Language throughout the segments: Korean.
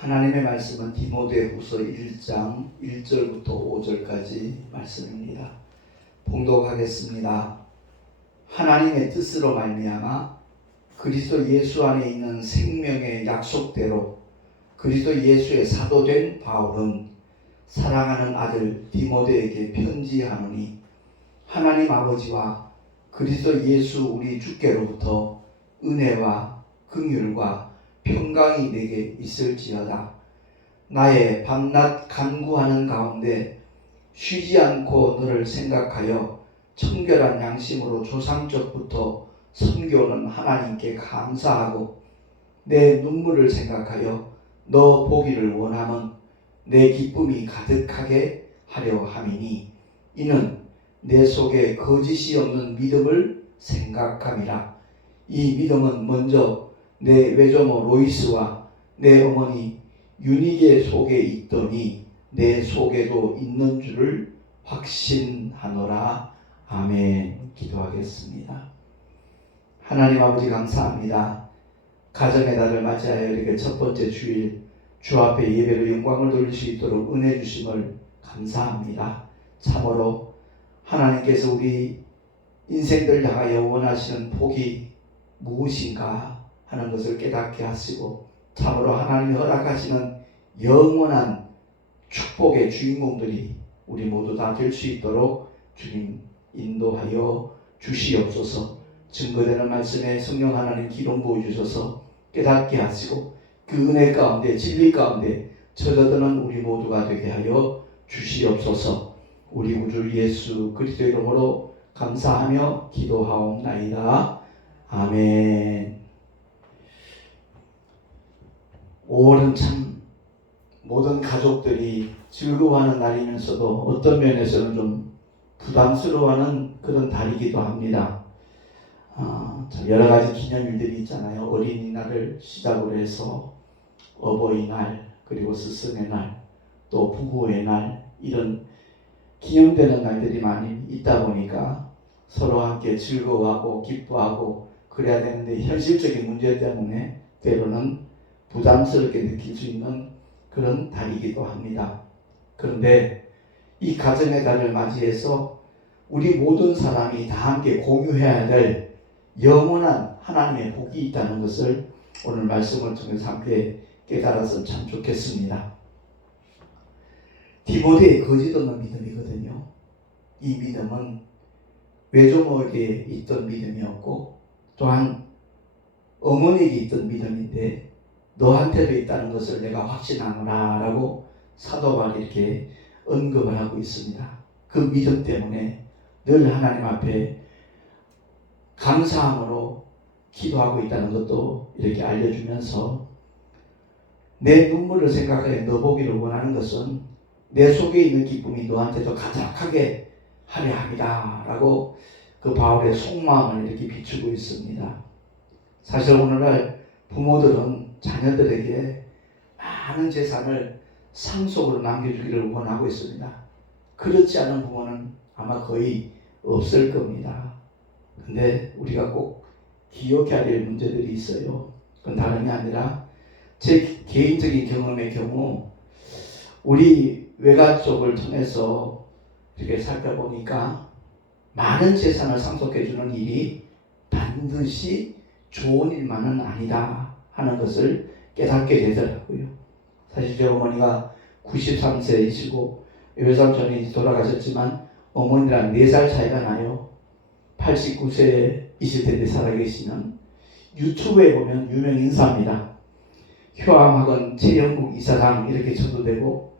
하나님의 말씀은 디모데후서 1장 1절부터 5절까지 말씀입니다. 봉독하겠습니다. 하나님의 뜻으로 말미암아 그리스도 예수 안에 있는 생명의 약속대로 그리스도 예수의 사도된 바울은 사랑하는 아들 디모데에게 편지하노니, 하나님 아버지와 그리스도 예수 우리 주께로부터 은혜와 긍휼과 평강이 내게 있을지어다. 나의 밤낮 간구하는 가운데 쉬지 않고 너를 생각하여 청결한 양심으로 조상적부터 섬겨오는 하나님께 감사하고, 내 눈물을 생각하여 너 보기를 원함은 내 기쁨이 가득하게 하려 함이니, 이는 내 속에 거짓이 없는 믿음을 생각함이라. 이 믿음은 먼저 내 외조모 로이스와 내 어머니 유니게 속에 있더니 내 속에도 있는 줄을 확신하노라. 아멘. 기도하겠습니다. 하나님 아버지, 감사합니다. 가정의 달을 맞이하여 이렇게 첫 번째 주일 주 앞에 예배로 영광을 돌릴 수 있도록 은혜 주심을 감사합니다. 참으로 하나님께서 우리 인생들 향하여 원하시는 복이 무엇인가 하는 것을 깨닫게 하시고, 참으로 하나님이 허락하시는 영원한 축복의 주인공들이 우리 모두 다 될 수 있도록 주님 인도하여 주시옵소서. 증거되는 말씀에 성령 하나님 기름 부어주셔서 깨닫게 하시고, 그 은혜 가운데 진리 가운데 젖어드는 우리 모두가 되게 하여 주시옵소서. 우리 구주 예수 그리스도의 이름으로 감사하며 기도하옵나이다. 아멘. 5월은 참 모든 가족들이 즐거워하는 날이면서도 어떤 면에서는 좀 부담스러워하는 그런 달이기도 합니다. 여러 가지 기념일들이 있잖아요. 어린이날을 시작으로 해서 어버이날, 그리고 스승의 날, 또 부부의 날, 이런 기념되는 날들이 많이 있다 보니까 서로 함께 즐거워하고 기뻐하고 그래야 되는데, 현실적인 문제 때문에 때로는 부담스럽게 느낄 수 있는 그런 달이기도 합니다. 그런데 이 가정의 달을 맞이해서 우리 모든 사람이 다 함께 공유해야 될 영원한 하나님의 복이 있다는 것을 오늘 말씀을 통해서 함께 깨달아서 참 좋겠습니다. 디모데의 거짓 없는 믿음이거든요. 이 믿음은 외조모에게 있던 믿음이었고, 또한 어머니에게 있던 믿음인데 너한테도 있다는 것을 내가 확신하노라 라고 사도 바울이 이렇게 언급을 하고 있습니다. 그 믿음 때문에 늘 하나님 앞에 감사함으로 기도하고 있다는 것도 이렇게 알려주면서, 내 눈물을 생각하여 너 보기를 원하는 것은 내 속에 있는 기쁨이 너한테도 가득하게 하려 합니다 라고 그 바울의 속마음을 이렇게 비추고 있습니다. 사실 오늘날 부모들은 자녀들에게 많은 재산을 상속으로 남겨주기를 원하고 있습니다. 그렇지 않은 부모는 아마 거의 없을 겁니다. 근데 우리가 꼭 기억해야 될 문제들이 있어요. 그건 다름이 아니라 제 개인적인 경험의 경우, 우리 외가 쪽을 통해서 이렇게 살펴보니까 많은 재산을 상속해주는 일이 반드시 좋은 일만은 아니다 하는 것을 깨닫게 되더라고요. 사실 제 어머니가 93세이시고 외삼촌이 돌아가셨지만 어머니랑 4살 차이가 나요. 89세이실 텐데 살아계시는, 유튜브에 보면 유명 인사입니다. 효암학원 최영국 이사장 이렇게 쳐도 되고,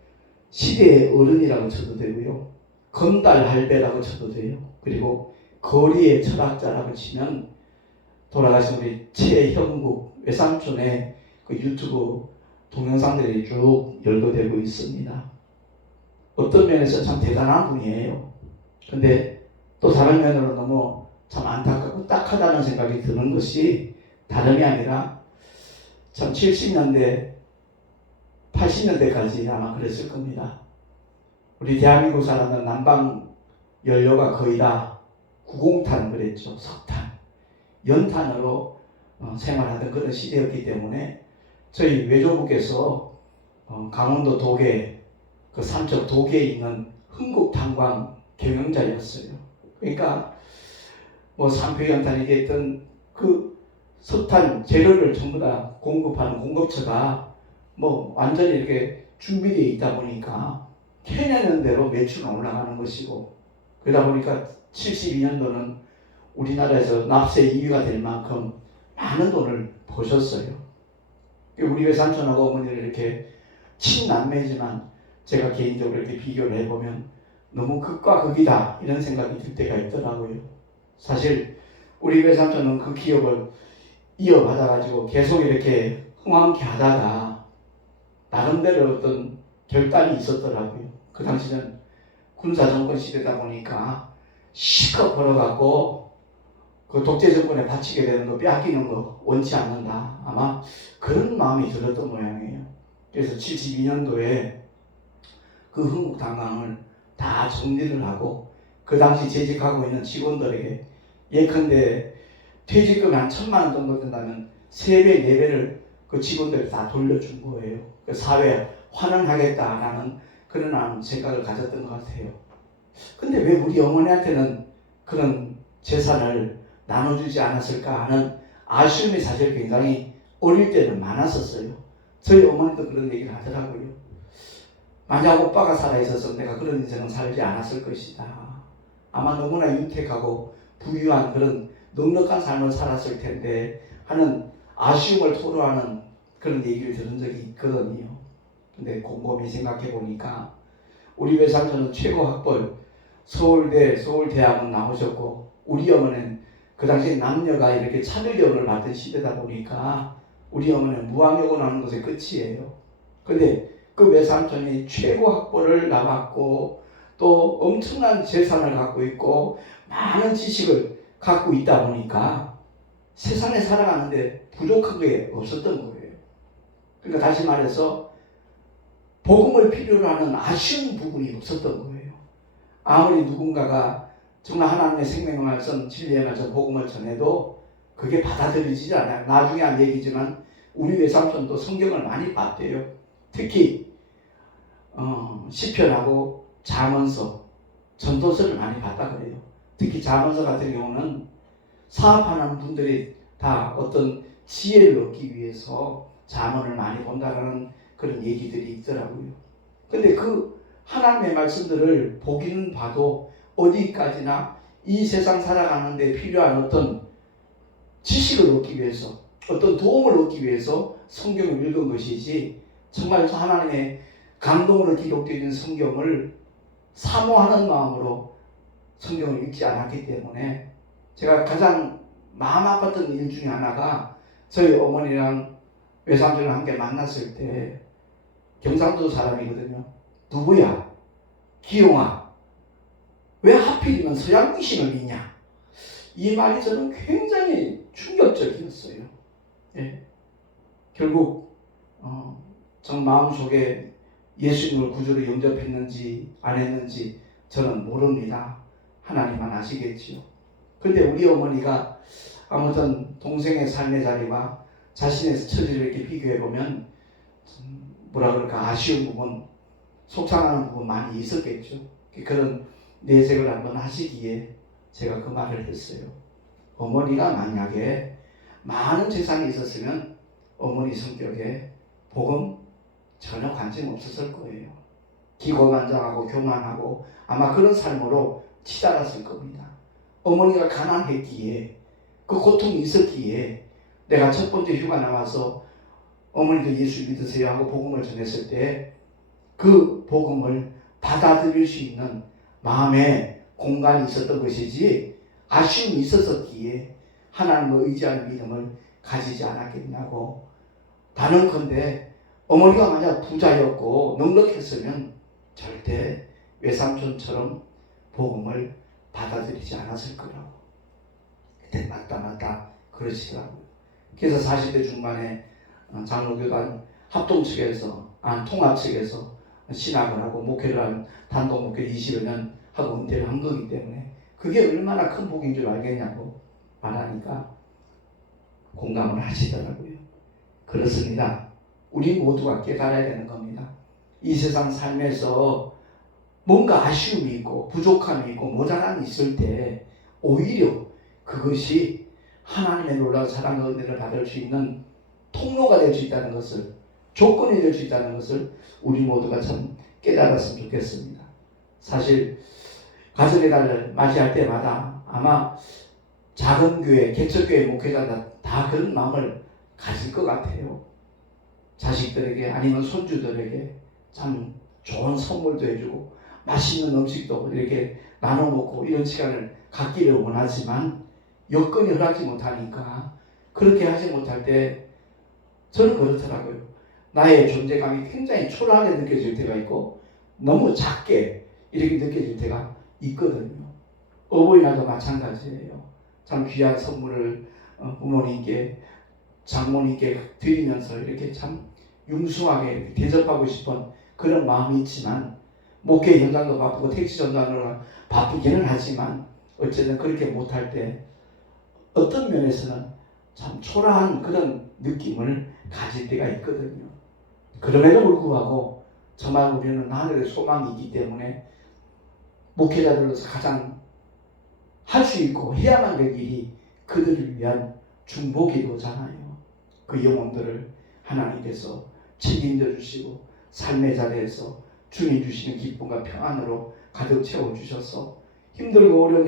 시대의 어른이라고 쳐도 되고요, 건달 할배라고 쳐도 돼요. 그리고 거리의 철학자라고 치면 돌아가신 우리 최형국 외삼촌의 그 유튜브 동영상들이 쭉 열거되고 있습니다. 어떤 면에서 참 대단한 분이에요. 근데 또 다른 면으로 너무 참 안타깝고 딱하다는 생각이 드는 것이 다름이 아니라, 참 70년대 80년대까지 아마 그랬을 겁니다. 우리 대한민국 사람들은 난방 연료가 거의 다 구공탄 그랬죠. 석탄, 연탄으로 생활하던 그런 시대였기 때문에 저희 외조부께서 강원도 도계 그 삼척 도계에 있는 흥국탄광 경영자였어요. 그러니까 뭐 삼표연탄이게 했던 그 석탄 재료를 전부 다 공급하는 공급처가 뭐 완전히 이렇게 준비되어 있다 보니까 캐내는 대로 매출은 올라가는 것이고, 그러다 보니까 72년도는 우리나라에서 납세 2위가 될 만큼 많은 돈을 버셨어요. 우리 외삼촌하고 어머니를 이렇게 친남매지만 제가 개인적으로 이렇게 비교를 해보면 너무 극과 극이다 이런 생각이 들 때가 있더라고요. 사실 우리 외삼촌은 그 기업을 이어받아가지고 계속 이렇게 흥황케 하다가 나름대로 어떤 결단이 있었더라고요. 그 당시는 군사정권 시대다 보니까 실컷 벌어갖고 그 독재정권에 바치게 되는 거, 빼앗기는 거 원치 않는다. 아마 그런 마음이 들었던 모양이에요. 그래서 72년도에 그 흥국탄광을 다 정리를 하고 그 당시 재직하고 있는 직원들에게 예컨대 퇴직금이 한 1,000만 원 정도 된다면 3배, 4배를 그 직원들이 다 돌려준 거예요. 그 사회에 환원하겠다라는 그런 생각을 가졌던 것 같아요. 근데 왜 우리 어머니한테는 그런 재산을 나눠주지 않았을까 하는 아쉬움이 사실 굉장히 어릴 때는 많았었어요. 저희 어머니도 그런 얘기를 하더라고요. 만약 오빠가 살아있어서 내가 그런 인생은 살지 않았을 것이다. 아마 너무나 윤택하고 부유한 그런 넉넉한 삶을 살았을 텐데 하는 아쉬움을 토로하는 그런 얘기를 들은 적이 있거든요. 근데 곰곰이 생각해 보니까 우리 외삼촌은 최고 학벌 서울대, 서울대학원 나오셨고, 우리 어머니는 그 당시 남녀가 이렇게 차별교육을 받던 시대다 보니까 우리 어머니는 무학여고 나오는 것의 끝이에요. 근데 그 외삼촌이 최고 학벌을 나왔고 또 엄청난 재산을 갖고 있고 많은 지식을 갖고 있다 보니까 세상에 살아가는데 부족한 게 없었던 거예요. 그러니까 다시 말해서 복음을 필요로 하는 아쉬운 부분이 없었던 거예요. 아무리 누군가가 정말 하나님의 생명의 말씀, 진리의 말씀, 복음을 전해도 그게 받아들여지지 않아요. 나중에 한 얘기지만 우리 외삼촌도 성경을 많이 봤대요. 특히 시편하고 잠언서, 전도서를 많이 봤다 그래요. 특히 잠언서 같은 경우는 사업하는 분들이 다 어떤 지혜를 얻기 위해서 잠언을 많이 본다라는 그런 얘기들이 있더라고요. 근데 그 하나님의 말씀들을 보기는 봐도 어디까지나 이 세상 살아가는 데 필요한 어떤 지식을 얻기 위해서, 어떤 도움을 얻기 위해서 성경을 읽은 것이지 정말 하나님의 감동으로 기록되어 있는 성경을 사모하는 마음으로 성경을 읽지 않았기 때문에 제가 가장 마음 아팠던 일 중에 하나가 저희 어머니랑 외삼촌을 함께 만났을 때 경상도 사람이거든요. 누구야? 기용아. 왜 하필이면 서양미신을 믿냐? 이 말이 저는 굉장히 충격적이었어요. 예. 결국 전 마음속에 예수님을 구주로 영접했는지 안 했는지 저는 모릅니다. 하나님만 아시겠지요. 근데 우리 어머니가 아무튼 동생의 삶의 자리와 자신의 처지를 이렇게 비교해보면 뭐라 그럴까 아쉬운 부분, 속상하는 부분 많이 있었겠죠. 그런 내색을 한번 하시기에 제가 그 말을 했어요. 어머니가 만약에 많은 재산이 있었으면 어머니 성격에 복음 전혀 관심 없었을 거예요. 기고만장하고 교만하고 아마 그런 삶으로 치달았을 겁니다. 어머니가 가난했기에 그 고통이 있었기에 내가 첫 번째 휴가 나와서 어머니도 예수 믿으세요 하고 복음을 전했을 때 그 복음을 받아들일 수 있는 마음의 공간이 있었던 것이지 아쉬움이 있었기에 하나님을 의지하는 믿음을 가지지 않았겠냐고. 단언컨대 어머니가 만약 부자였고 넉넉했으면 절대 외삼촌처럼 복음을 받아들이지 않았을 거라고. 그때 맞다 그러시더라고요. 그래서 40대 중반에 장로교단 합동 측에서 통합 측에서 신학을 하고 목회를 한 단독 목회 20여 년 하고 은퇴를 한 거기 때문에 그게 얼마나 큰 복인 줄 알겠냐고 말하니까 공감을 하시더라고요. 그렇습니다. 우리 모두가 깨달아야 되는 겁니다. 이 세상 삶에서 뭔가 아쉬움이 있고 부족함이 있고 모자람이 있을 때 오히려 그것이 하나님의 놀라운 사랑과 은혜를 받을 수 있는 통로가 될 수 있다는 것을, 조건이 될 수 있다는 것을 우리 모두가 참 깨달았으면 좋겠습니다. 사실 가정의 달을 맞이할 때마다 아마 작은 교회, 개척교회 목회자들 다 그런 마음을 가질 것 같아요. 자식들에게 아니면 손주들에게 참 좋은 선물도 해주고 맛있는 음식도 이렇게 나눠 먹고 이런 시간을 갖기를 원하지만 여건이 허락지 못하니까 그렇게 하지 못할 때 저는 그렇더라고요. 나의 존재감이 굉장히 초라하게 느껴질 때가 있고 너무 작게 이렇게 느껴질 때가 있거든요. 어버이날도 마찬가지예요. 참 귀한 선물을 부모님께 장모님께 드리면서 이렇게 참 융숭하게 이렇게 대접하고 싶은 그런 마음이 있지만 목회 현장도 바쁘고 택시 전단으로 바쁘기는 하지만 어쨌든 그렇게 못할 때 어떤 면에서는 참 초라한 그런 느낌을 가질 때가 있거든요. 그럼에도 불구하고 정말 우리는 하늘의 소망이 있기 때문에 목회자들로서 가장 할 수 있고 해야만 될 일이 그들을 위한 중보기도잖아요. 그 영혼들을 하나님께서 책임져 주시고 삶의 자리에서 주님 주시는 기쁨과 평안으로 가득 채워주셔서 힘들고 어려운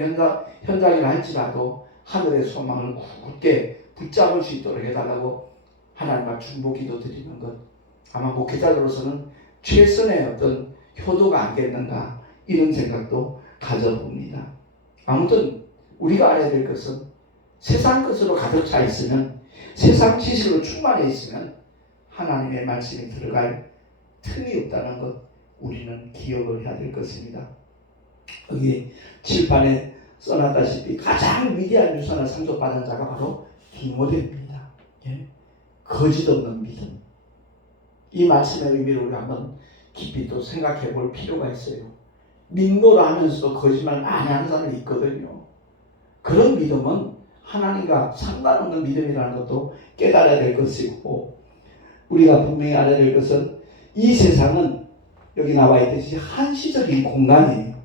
현장이라 할지라도 하늘의 소망을 굳게 붙잡을 수 있도록 해달라고 하나님과 중보기도 드리는 것, 아마 목회자로서는 최선의 어떤 효도가 아니겠는가 이런 생각도 가져봅니다. 아무튼 우리가 알아야 될 것은 세상 것으로 가득 차 있으면, 세상 지식으로 충만해 있으면 하나님의 말씀이 들어갈 틈이 없다는 것 우리는 기억을 해야 될 것입니다. 여기 칠판에 써놨다시피 가장 위대한 유산을 상속받은 자가 바로 디모데입니다. 예? 거짓 없는 믿음. 이 말씀의 의미를 우리가 한번 깊이 또 생각해 볼 필요가 있어요. 믿노라 하면서도 거짓말 많이 하는 사람이 있거든요. 그런 믿음은 하나님과 상관없는 믿음이라는 것도 깨달아야 될 것이고, 우리가 분명히 알아야 될 것은 이 세상은 여기 나와 있듯이 한시적인 공간이에요.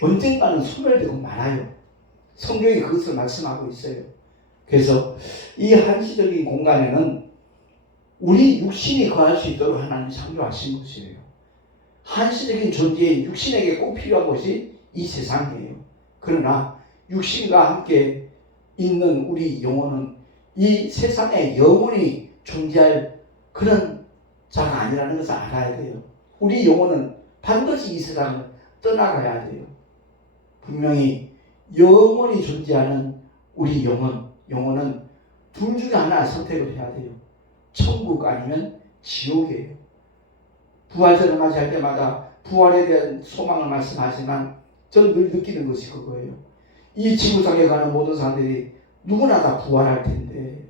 언젠가는 소멸되고 말아요. 성경이 그것을 말씀하고 있어요. 그래서 이 한시적인 공간에는 우리 육신이 거할 수 있도록 하나님이 창조하신 것이에요. 한시적인 존재인 육신에게 꼭 필요한 것이 이 세상이에요. 그러나 육신과 함께 있는 우리 영혼은 이 세상에 영원히 존재할 그런 자가 아니라는 것을 알아야 돼요. 우리 영혼은 반드시 이 세상을 떠나가야 돼요. 분명히 영원히 존재하는 우리 영혼은 둘 중에 하나 선택을 해야 돼요. 천국 아니면 지옥이에요. 부활절을 맞이할 때마다 부활에 대한 소망을 말씀하지만 저는 늘 느끼는 것이 그거예요. 이 지구상에 가는 모든 사람들이 누구나 다 부활할 텐데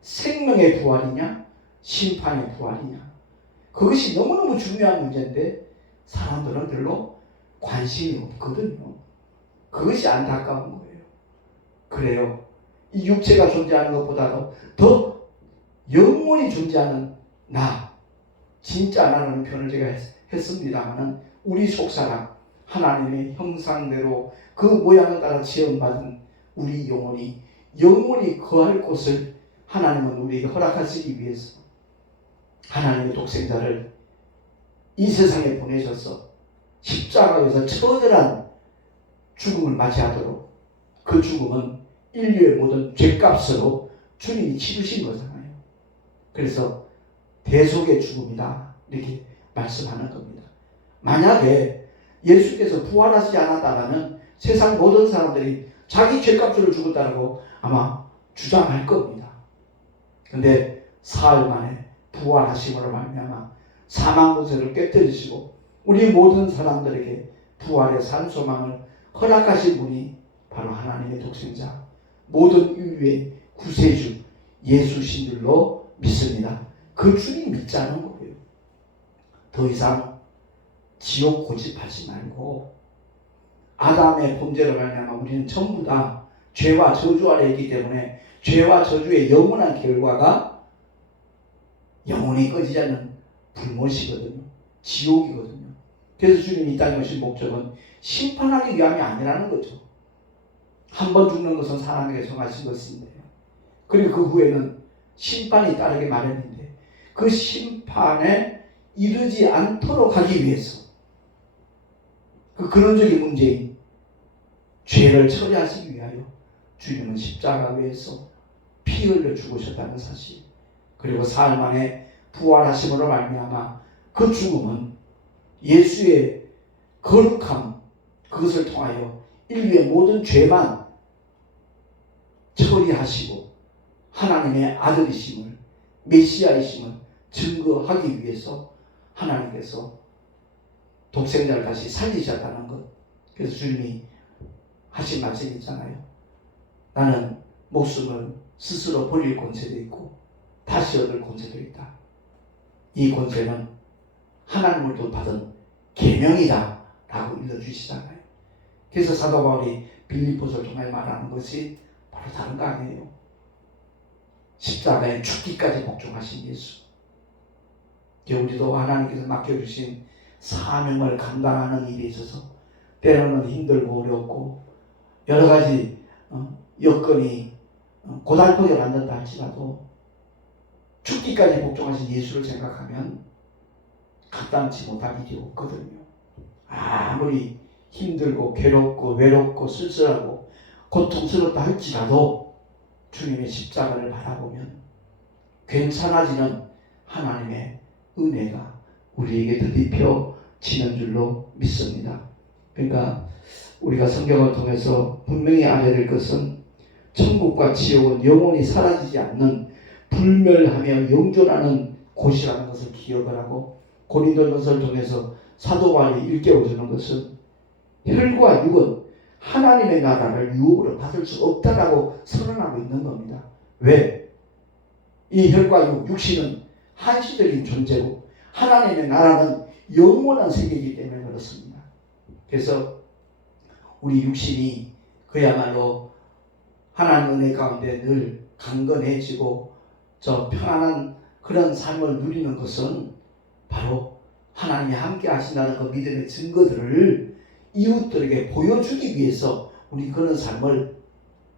생명의 부활이냐 심판의 부활이냐, 그것이 너무너무 중요한 문제인데 사람들은 별로 관심이 없거든요. 그것이 안타까운 거예요. 그래요. 이 육체가 존재하는 것보다도 더 영원히 존재하는 나, 진짜 나라는 표현을 제가 했습니다마는 우리 속사람, 하나님의 형상대로 그 모양을 따라 지음받은 우리 영원히 거할 곳을 하나님은 우리에게 허락하시기 위해서 하나님의 독생자를 이 세상에 보내셔서 십자가에서 처절한 죽음을 맞이하도록, 그 죽음은 인류의 모든 죄값으로 주님이 치르신 거잖아요. 그래서 대속의 죽음이다 이렇게 말씀하는 겁니다. 만약에 예수께서 부활하시지 않았다면 세상 모든 사람들이 자기 죄값으로 죽었다고 아마 주장할 겁니다. 그런데 사흘 만에 부활하심으로 말미암아 사망 권세를 깨뜨리시고 우리 모든 사람들에게 부활의 산 소망을 허락하신 분이 바로 하나님의 독생자, 모든 인류의 구세주 예수신 줄로 믿습니다. 그 주님 믿자는 거예요. 더 이상 지옥 고집하지 말고, 아담의 범죄로 말미암아 우리는 전부 다 죄와 저주 아래 있기 때문에 죄와 저주의 영원한 결과가 영원히 꺼지지 않는 불못이거든요. 지옥이거든요. 그래서 주님이 이 땅에 오신 목적은 심판하기 위함이 아니라는 거죠. 한 번 죽는 것은 사람에게 정하신 것인데요. 그리고 그 후에는 심판이 따르게 마련인데 그 심판에 이르지 않도록 하기 위해서 그 근원적인 문제인 죄를 처리하시기 위하여 주님은 십자가 위에서 피 흘려 죽으셨다는 사실, 그리고 사흘 만에 부활하심으로 말미암아 그 죽음은 예수의 거룩함, 그것을 통하여 인류의 모든 죄만 처리하시고 하나님의 아들이심을, 메시아이심을 증거하기 위해서 하나님께서 독생자를 다시 살리셨다는 것. 그래서 주님이 하신 말씀이 있잖아요. 나는 목숨을 스스로 버릴 권세도 있고 다시 얻을 권세도 있다. 이 권세는 하나님으로부터 받은 계명이다 라고 일러주시잖아요. 그래서 사도 바울이 빌립보서를 통해 말하는 것이 바로 다른 거 아니에요. 십자가에 죽기까지 복종하신 예수. 우리도 하나님께서 맡겨주신 사명을 감당하는 일에 있어서 때로는 힘들고 어렵고 여러 가지 여건이 고달프게 만든다 할지라도 죽기까지 복종하신 예수를 생각하면 감당치 못할 일이 없거든요. 아무리 힘들고 괴롭고 외롭고 쓸쓸하고 고통스럽다 할지라도 주님의 십자가를 바라보면 괜찮아지는 하나님의 은혜가 우리에게 드디펴지는 줄로 믿습니다. 그러니까 우리가 성경을 통해서 분명히 알아야 될 것은 천국과 지옥은 영원히 사라지지 않는 불멸하며 영존하는 곳이라는 것을 기억을 하고, 고린도전서를 통해서 사도 바울이 일깨워주는 것은 혈과 육은 하나님의 나라를 유업으로 받을 수 없다라고 선언하고 있는 겁니다. 왜? 이 혈과 육, 육신은 한시적인 존재고 하나님의 나라는 영원한 세계이기 때문에 그렇습니다. 그래서 우리 육신이 그야말로 하나님 은혜 가운데 늘 강건해지고 저 편안한 그런 삶을 누리는 것은 바로 하나님이 함께 하신다는 그 믿음의 증거들을 이웃들에게 보여주기 위해서 우리 그런 삶을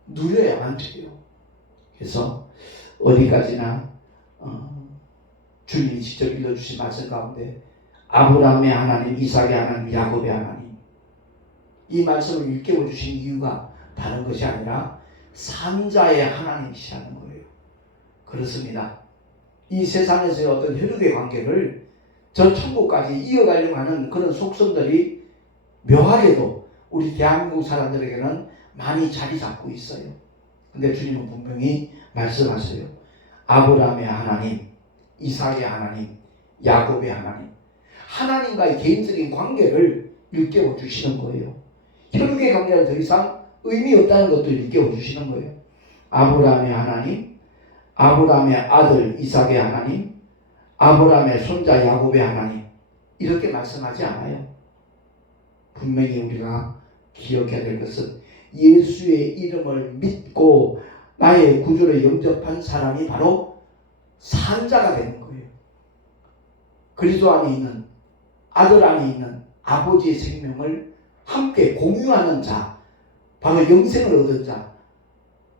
누려야만 돼요. 그래서 어디까지나 주님이 직접 일러주신 말씀 가운데 아브라함의 하나님, 이삭의 하나님, 야곱의 하나님, 이 말씀을 일깨워 주신 이유가 다른 것이 아니라 삼자의 하나님이시라는 거예요. 그렇습니다. 이 세상에서의 어떤 혈육의 관계를 저 천국까지 이어가려고 하는 그런 속성들이 묘하게도 우리 대한민국 사람들에게는 많이 자리 잡고 있어요. 근데 주님은 분명히 말씀하세요. 아브라함의 하나님, 이삭의 하나님, 야곱의 하나님, 하나님과의 개인적인 관계를 일깨워 주시는 거예요. 혈육의 관계는 더 이상 의미 없다는 것도 일깨워 주시는 거예요. 아브라함의 하나님, 아브라함의 아들 이삭의 하나님, 아브라함의 손자 야곱의 하나님, 이렇게 말씀하지 않아요. 분명히 우리가 기억해야 될 것은 예수의 이름을 믿고 나의 구주를 영접한 사람이 바로 산자가 되는 거예요. 그리스도 안에 있는, 아들 안에 있는 아버지의 생명을 함께 공유하는 자, 바로 영생을 얻은 자,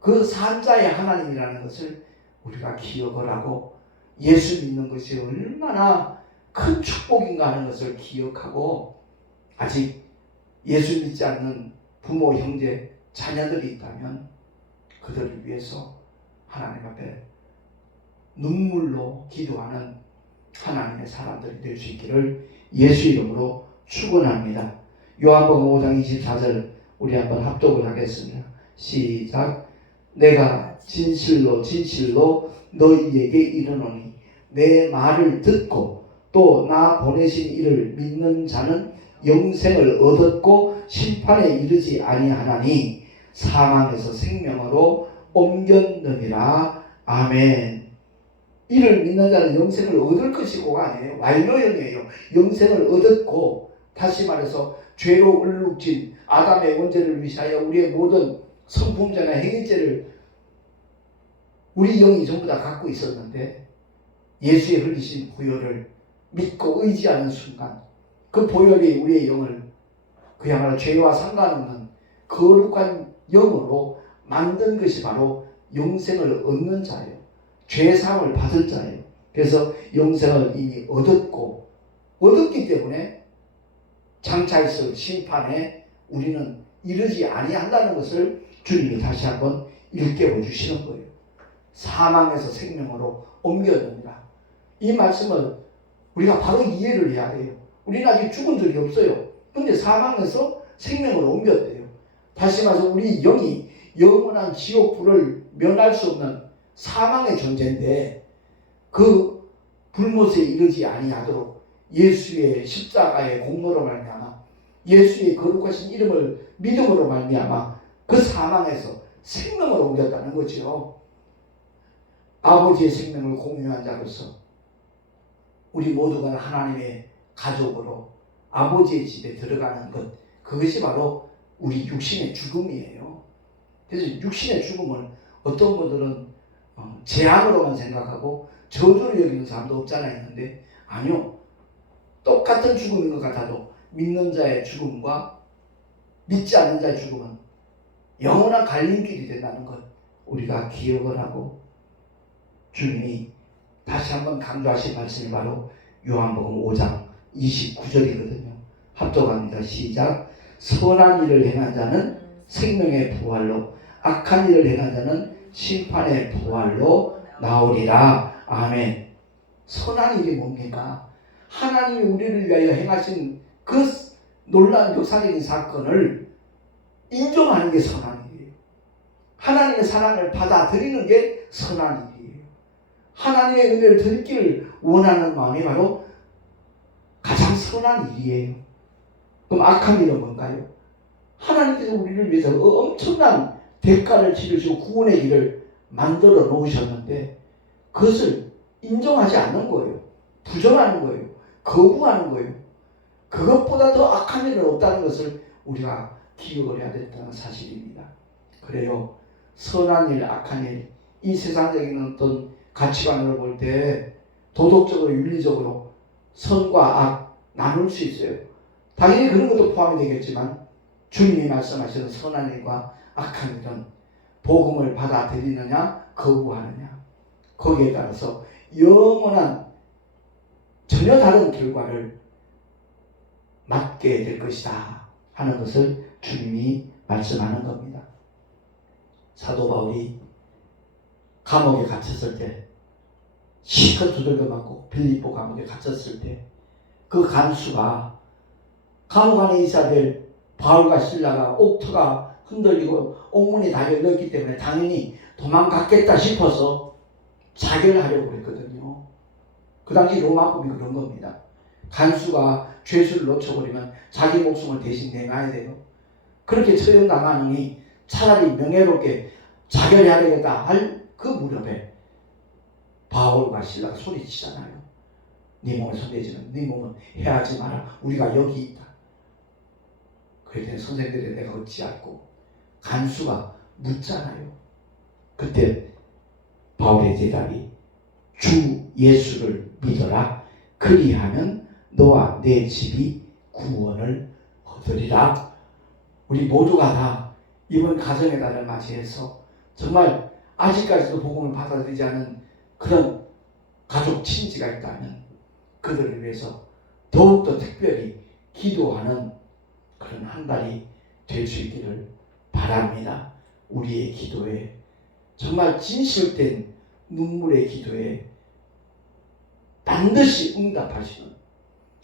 그 산자의 하나님이라는 것을 우리가 기억을 하고 예수 믿는 것이 얼마나 큰 축복인가 하는 것을 기억하고, 아직 예수 믿지 않는 부모, 형제, 자녀들이 있다면 그들을 위해서 하나님 앞에 눈물로 기도하는 하나님의 사람들이 될 수 있기를 예수 이름으로 축원합니다. 요한복음 5장 24절 우리 한번 합독을 하겠습니다. 시작. 내가 진실로 진실로 너희에게 이르노니 내 말을 듣고 또 나 보내신 이를 믿는 자는 영생을 얻었고 심판에 이르지 아니하나니 사망에서 생명으로 옮겼느니라. 아멘. 이를 믿는 자는 영생을 얻을 것이고가 아니에요. 완료형이에요. 영생을 얻었고, 다시 말해서 죄로 얼룩진 아담의 원죄를 위하여 우리의 모든 성품죄나 행위죄를 우리 영이 전부 다 갖고 있었는데 예수의 흘리신 보혈을 믿고 의지하는 순간 그 보혈이 우리의 영을 그야말로 죄와 상관없는 거룩한 영으로 만든 것이 바로 영생을 얻는 자예요. 죄사함을 받은 자예요. 그래서 영생을 이미 얻었기 때문에 장차 있을 심판에 우리는 이르지 아니한다는 것을 주님이 다시 한번 일깨워 주시는 거예요. 사망에서 생명으로 옮겨냅니다. 이 말씀을 우리가 바로 이해를 해야 돼요. 우리는 아직 죽은 적이 없어요. 근데 사망에서 생명으로 옮겼대요. 다시 말해서 우리 영이 영원한 지옥불을 면할 수 없는 사망의 존재인데 그 불못에 이르지 아니하도록 예수의 십자가의 공로로 말미암아 예수의 거룩하신 이름을 믿음으로 말미암아 그 사망에서 생명으로 옮겼다는 거죠. 아버지의 생명을 공유한 자로서 우리 모두가 하나님의 가족으로 아버지의 집에 들어가는 것, 그것이 바로 우리 육신의 죽음이에요. 그래서 육신의 죽음을 어떤 분들은 재앙으로만 생각하고 저주를 여기는 사람도 없잖아 있는데 아니요. 똑같은 죽음인 것 같아도 믿는 자의 죽음과 믿지 않는 자의 죽음은 영원한 갈림길이 된다는 것 우리가 기억을 하고 주님이 다시 한번 강조하신 말씀이 바로 요한복음 5장 29절이거든요. 합독합니다. 시작. 선한 일을 행한 자는 생명의 부활로 악한 일을 행한 자는 심판의 부활로 나오리라. 아멘. 선한 일이 뭡니까? 하나님이 우리를 위하여 행하신 그 놀라운 역사적인 사건을 인정하는 게 선한 일이에요. 하나님의 사랑을 받아들이는 게 선한 일이에요. 하나님의 은혜를 드리기를 원하는 마음이 바로 가장 선한 일이에요. 그럼 악한 일은 뭔가요? 하나님께서 우리를 위해서 엄청난 대가를 치르시고 구원의 길을 만들어 놓으셨는데 그것을 인정하지 않는 거예요. 부정하는 거예요. 거부하는 거예요. 그것보다 더 악한 일은 없다는 것을 우리가 기억을 해야 된다는 사실입니다. 그래요. 선한 일, 악한 일, 이 세상적인 어떤 가치관으로 볼 때 도덕적으로, 윤리적으로 선과 악 나눌 수 있어요. 당연히 그런 것도 포함이 되겠지만 주님이 말씀하시는 선한 일과 악한 일은 복음을 받아들이느냐 거부하느냐 거기에 따라서 영원한 전혀 다른 결과를 맞게 될 것이다 하는 것을 주님이 말씀하는 겁니다. 사도 바울이 감옥에 갇혔을 때 실컷 두들겨 맞고 빌립보 감옥에 갇혔을 때 그 간수가 감옥 안에 있어야 될 바울과 실라가 옥터가 흔들리고 옥문이 달려있기 때문에 당연히 도망갔겠다 싶어서 자결하려고 했거든요. 그 당시 로마법이 그런 겁니다. 간수가 죄수를 놓쳐버리면 자기 목숨을 대신 내놔야 돼요. 그렇게 처형당하느니 차라리 명예롭게 자결해야 되겠다 할 그 무렵에 바울과 실라가 소리치잖아요. 네 몸에 손대지는 네 몸은 해하지 마라. 우리가 여기 있다. 그랬더니 선생들이 내가 어찌할꼬 간수가 묻잖아요. 그때 바울의 대답이 주 예수를 믿어라. 그리하면 너와 내 집이 구원을 얻으리라. 우리 모두가 다 이번 가정의 달을 맞이해서 정말 아직까지도 복음을 받아들이지 않은 그런 가족 친지가 있다면 그들을 위해서 더욱더 특별히 기도하는 그런 한 달이 될 수 있기를 바랍니다. 우리의 기도에 정말 진실된 눈물의 기도에 반드시 응답하시는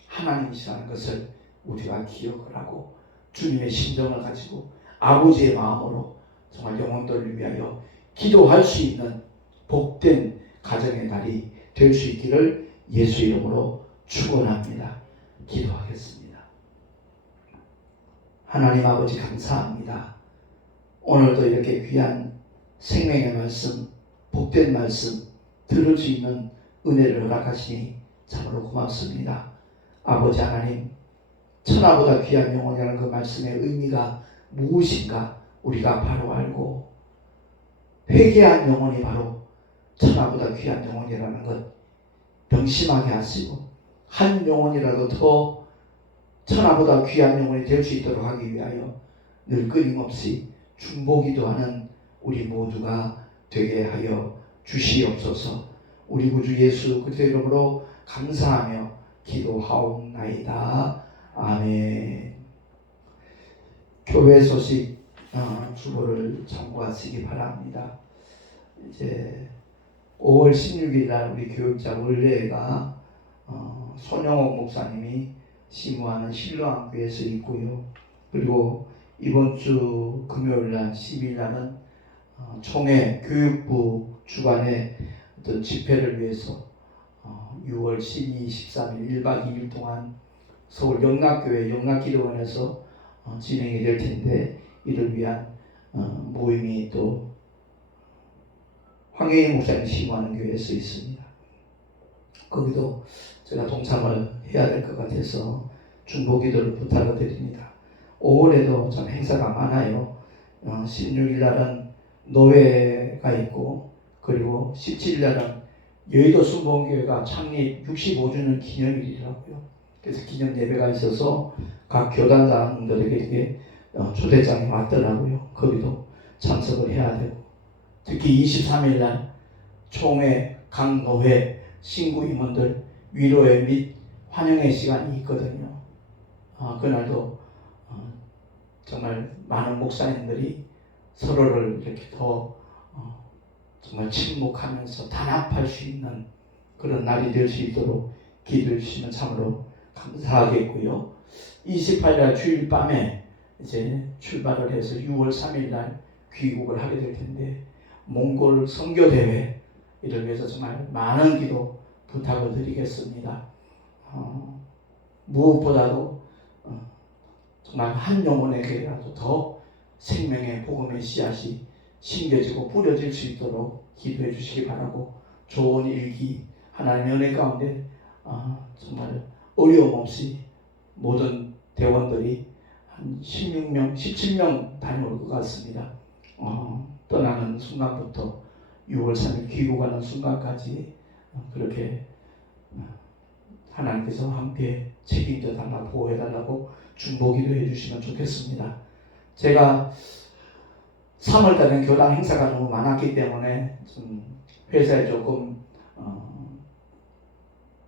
하나님이시라는 것을 우리가 기억을 하고 주님의 심정을 가지고 아버지의 마음으로 정말 영혼들을 위하여 기도할 수 있는 복된 가정의 날이 될 수 있기를 예수 이름으로 축원합니다. 기도하겠습니다. 하나님 아버지 감사합니다. 오늘도 이렇게 귀한 생명의 말씀, 복된 말씀 들을 수 있는 은혜를 허락하시니 참으로 고맙습니다. 아버지 하나님, 천하보다 귀한 영혼이라는 그 말씀의 의미가 무엇인가 우리가 바로 알고 회개한 영혼이 바로 천하보다 귀한 영혼이라는 것 명심하게 하시고 한 영혼이라도 더 천하보다 귀한 영혼이 될 수 있도록 하기 위하여 늘 끊임없이 중보기도하는 우리 모두가 되게 하여 주시옵소서. 우리 구주 예수 그리스도의 이름으로 감사하며 기도하옵나이다. 아멘. 교회 소식 주보를 참고하시기 바랍니다. 이제 5월 16일 날 우리 교육자 원래가 손영옥 목사님이 심호하는 신로한교회에서 있고요. 그리고 이번 주 금요일 날 10일 날은 총회 교육부 주관의 어떤 집회를 위해서 6월 12, 13일 1박 2일 동안 서울 영락교회 영락기도원에서 진행이 될 텐데 이를 위한 모임이 또 황혜인 목사님 심호하는 교회에서 있습니다. 거기도 제가 동참을 해야 될 것 같아서 중보기도를 부탁을 드립니다. 5월에도 참 행사가 많아요. 16일 날은 노회가 있고 그리고 17일 날은 여의도 순복음교회가 창립 65주년 기념일이라고요. 그래서 기념 예배가 있어서 각 교단장들에게 이렇게 초대장이 왔더라고요. 거기도 참석을 해야 되고 특히 23일 날 총회, 각 노회, 신구 임원들 위로회 및 환영의 시간이 있거든요. 그날도 정말 많은 목사님들이 서로를 이렇게 더 정말 침묵하면서 단합할 수 있는 그런 날이 될 수 있도록 기도해 주시면 참으로 감사하겠고요. 28일 주일 밤에 이제 출발을 해서 6월 3일 날 귀국을 하게 될 텐데 몽골 선교대회 이를 위해서 정말 많은 기도 부탁을 드리겠습니다. 무엇보다도 정말 한 영혼에게라도 더 생명의 복음의 씨앗이 심겨지고 뿌려질 수 있도록 기도해 주시기 바라고 좋은 일기 하나님의 은혜 가운데 정말 어려움 없이 모든 대원들이 한 16명, 17명 다녀올 것 같습니다. 떠나는 순간부터 6월 3일 귀국하는 순간까지 그렇게 하나님께서 함께 책임져 달라고 보호해 달라고 중보기도 해주시면 좋겠습니다. 제가 3월달에는 교당 행사가 너무 많았기 때문에 좀 회사에 조금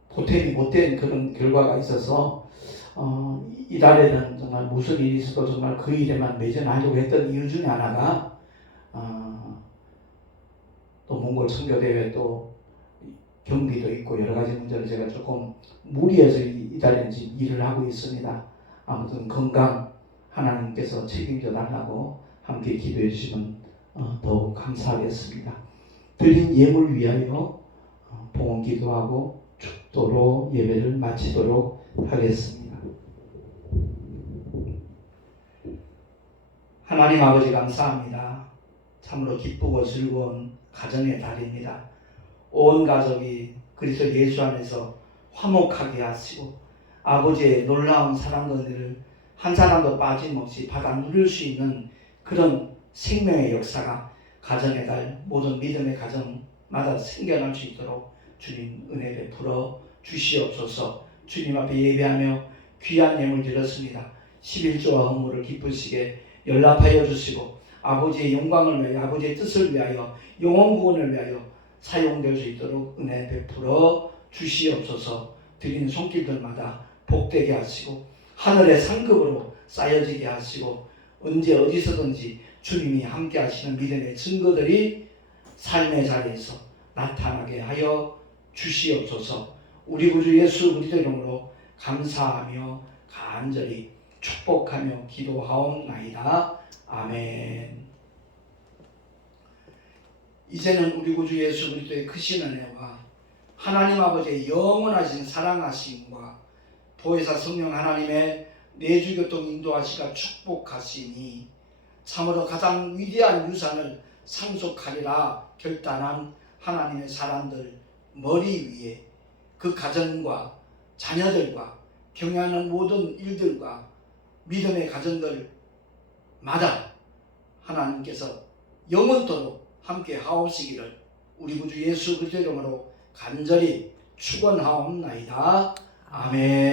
보탬이 못된 그런 결과가 있어서 이달에는 정말 무슨 일이 있어도 정말 그 일에만 매진하려고 했던 이유 중에 하나가 또 몽골 선교대회 또 경비도 있고 여러 가지 문제를 제가 조금 무리해서 이달에 일을 하고 있습니다. 아무튼 건강 하나님께서 책임져 달라고 함께 기도해 주시면 더욱 감사하겠습니다. 드린 예물 위하여 봉헌 기도하고 축도로 예배를 마치도록 하겠습니다. 하나님 아버지 감사합니다. 참으로 기쁘고 즐거운 가정의 달입니다. 온 가족이 그리스도 예수 안에서 화목하게 하시고 아버지의 놀라운 사랑과 은혜를 한 사람도 빠짐없이 받아 누릴 수 있는 그런 생명의 역사가 가정의 달 모든 믿음의 가정마다 생겨날 수 있도록 주님 은혜 베풀어 주시옵소서. 주님 앞에 예배하며 귀한 예물 드렸습니다. 11조와 헌물을 기쁘시게 연락하여 주시고 아버지의 영광을 위하여 아버지의 뜻을 위하여 영혼 구원을 위하여 사용될 수 있도록 은혜 베풀어 주시옵소서. 드리는 손길들마다 복되게 하시고 하늘의 상급으로 쌓여지게 하시고 언제 어디서든지 주님이 함께 하시는 믿음의 증거들이 삶의 자리에서 나타나게 하여 주시옵소서. 우리 구주 예수 그리스도 이름으로 감사하며 간절히 축복하며 기도하옵나이다. 아멘. 이제는 우리 구주 예수 그리스도의 크신 은혜와 하나님 아버지의 영원하신 사랑하심과 보혜사 성령 하나님의 내주교통 인도하시가 축복하시니 참으로 가장 위대한 유산을 상속하리라 결단한 하나님의 사람들 머리 위에 그 가정과 자녀들과 경영하는 모든 일들과 믿음의 가정들마다 하나님께서 영원토록 함께 하옵시기를 우리 구주 예수 그리스도 이름으로 간절히 축원하옵나이다. 아멘.